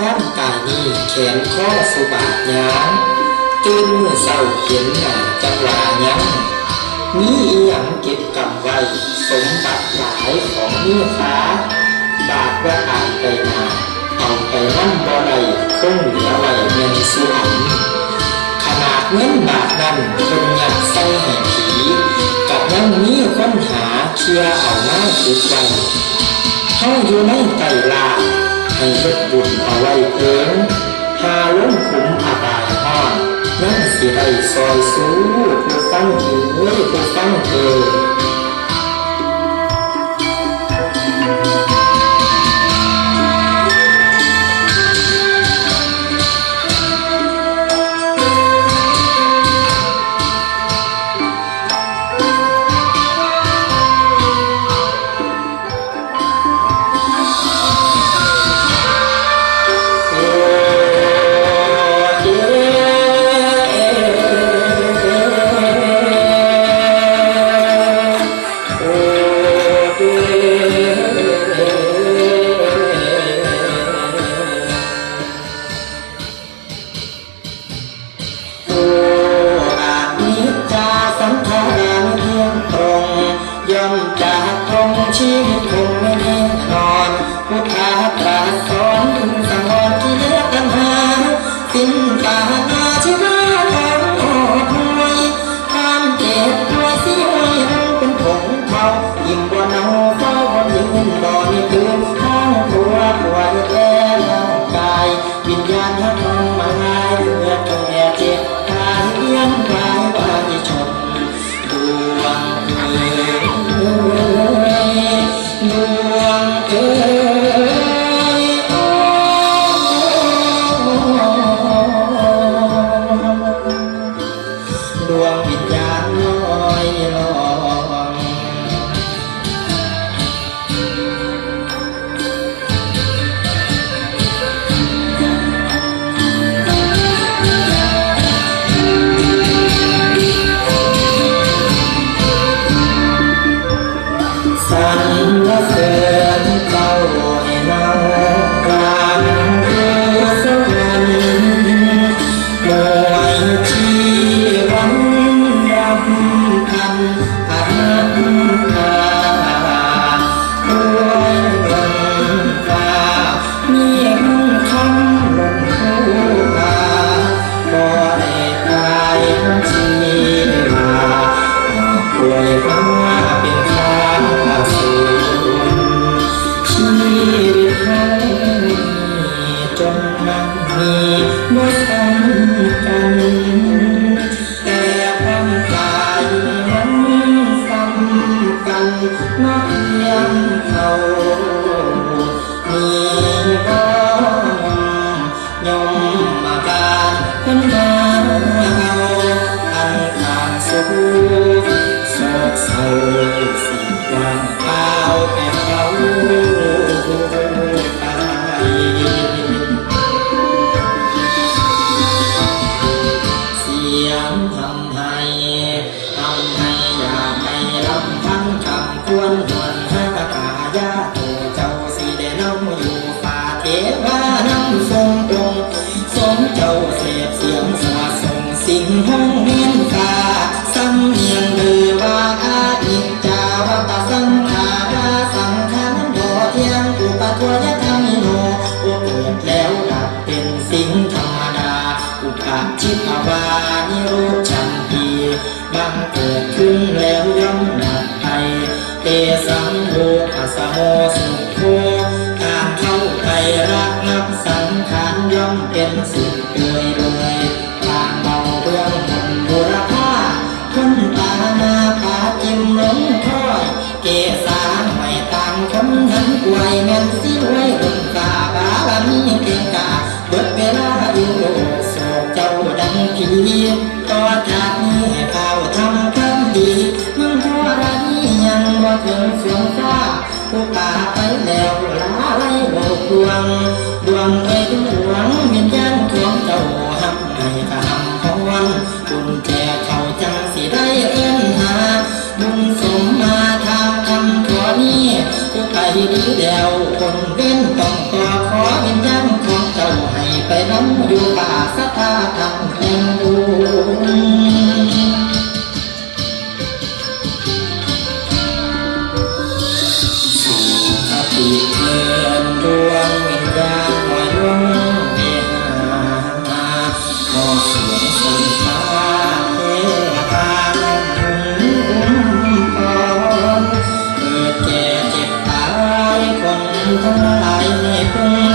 ความกายนี้แขนข้อสุบาทยางตื่นเมื่อเศร้าเห็นหน้าจังหวายังมีอีหยังเก็บกำไว้สมบัติหลายของเนื้อฟ้าบาทว่าอ่านไปนาเอาไปนั่นบ่ได้คงเหลือไว้เงินสุอันขนาดเงินบาทนั้นคนยัดใส่แห่ผีกับยังมีค้นหาเชื่อเอาหน้าจุดไว้เข้าอยู่ในไตลาให้เฮ็ดบุญเอาไว้เพิ่งหาล้มขุมอาบายห้อนนั่นสิได้ซอยสู้ผู้ฟังถือผู้ฟังเธอชีวิตคงไม่แน่นอนพุทธาตรัสสอนถึงสังวรที่เลือกกันหาสิ้นตาหน้าชีวาของอดหน่วยความเจ็บป่วยสิไว้ยังเป็นผงเมายิ่งกว่าเนาเฝ้าบนยืนนอนคืนห้องตัวป่วยแย่ร่างกายวิญญาณทั้งมองมาลายเลือดแก่เจ็บกายเลี้ยงกายว่าชนดวงดวงเอ๋ยดวงวิญญาณลอยลองสันละเสริญเจ้าให้เนากลางคือสวรรค์มวยชีวันรำพันอันตาด้วยเงินฟ้ามีคำหล่นคู่พาบ่ได้ตายชีวาป่วยฟ้าเป็นข้าสูชีวิตเขาจนมันมีบ่ซ้ำกันแต่ความตายมันซ้ำกันนักเพียงเขามีบ่ยอมมาการคนมาเอาอันข้างสู้โศกเศร้าสิ่งวางเปล่าแต่เขาตายเสียงทำให้อยากให้รำพันคำควรหวนหากายาโตเจ้าสิได้นำอยู่ฝ่าเทวานำทรงองค์สมเจ้าเสพเสียงสวดส่งสิ่งห้องเมียนฟ้าสำเนียงหรือว่าอาอิจาวัตสังขาราสังขารบ่เที่ยงอุปทวยธรรมิโนอุเกิดแล้วดับเป็นสิ่งธรรมดาอุปาชิตวานิโรธชันติบังเกิดขึ้นแล้วย่อมดับไปเตสังโฆอัสสโมสุโฆการเข้าไปรักนับสังขารย่อมเป็นสิ่งเปื่อยเลยทางเบาเบื้องบนบุรพาคนตาหน้าผาจิ้มลงค่อยเกษาไม่ต่างคนนั้นป่วยแม่นสิรวยรุ่นกาบาลมีเก่งกาเบิดเวลาอยู่โลกโศกเจ้าดังผีต่อจากนี้ให้เฝ้าทำความดีมึงพอไรยังบ่ถึงสวงฟ้าผู้ป่าไปแล้วลาไล่โลกดวงเอ้ยดวงวิญญาณของเจ้าหักให้กระทำพรบุญแก่เขาจังสิได้เอิ้นหาบุญสมมาทางคำขอนี้ผู้ไปดีแล้วคนเว้นต้องขอวิญญาณของเจ้า อยู่ป่าสะพาทำแห่งบุญสู่คติเลื่อนดวงวิญญาณลอยลงไปหาขอเสียงสนฟ้าเทวดาพรเกิดแก่เจ็บตายคนทั้งหลายในกรุง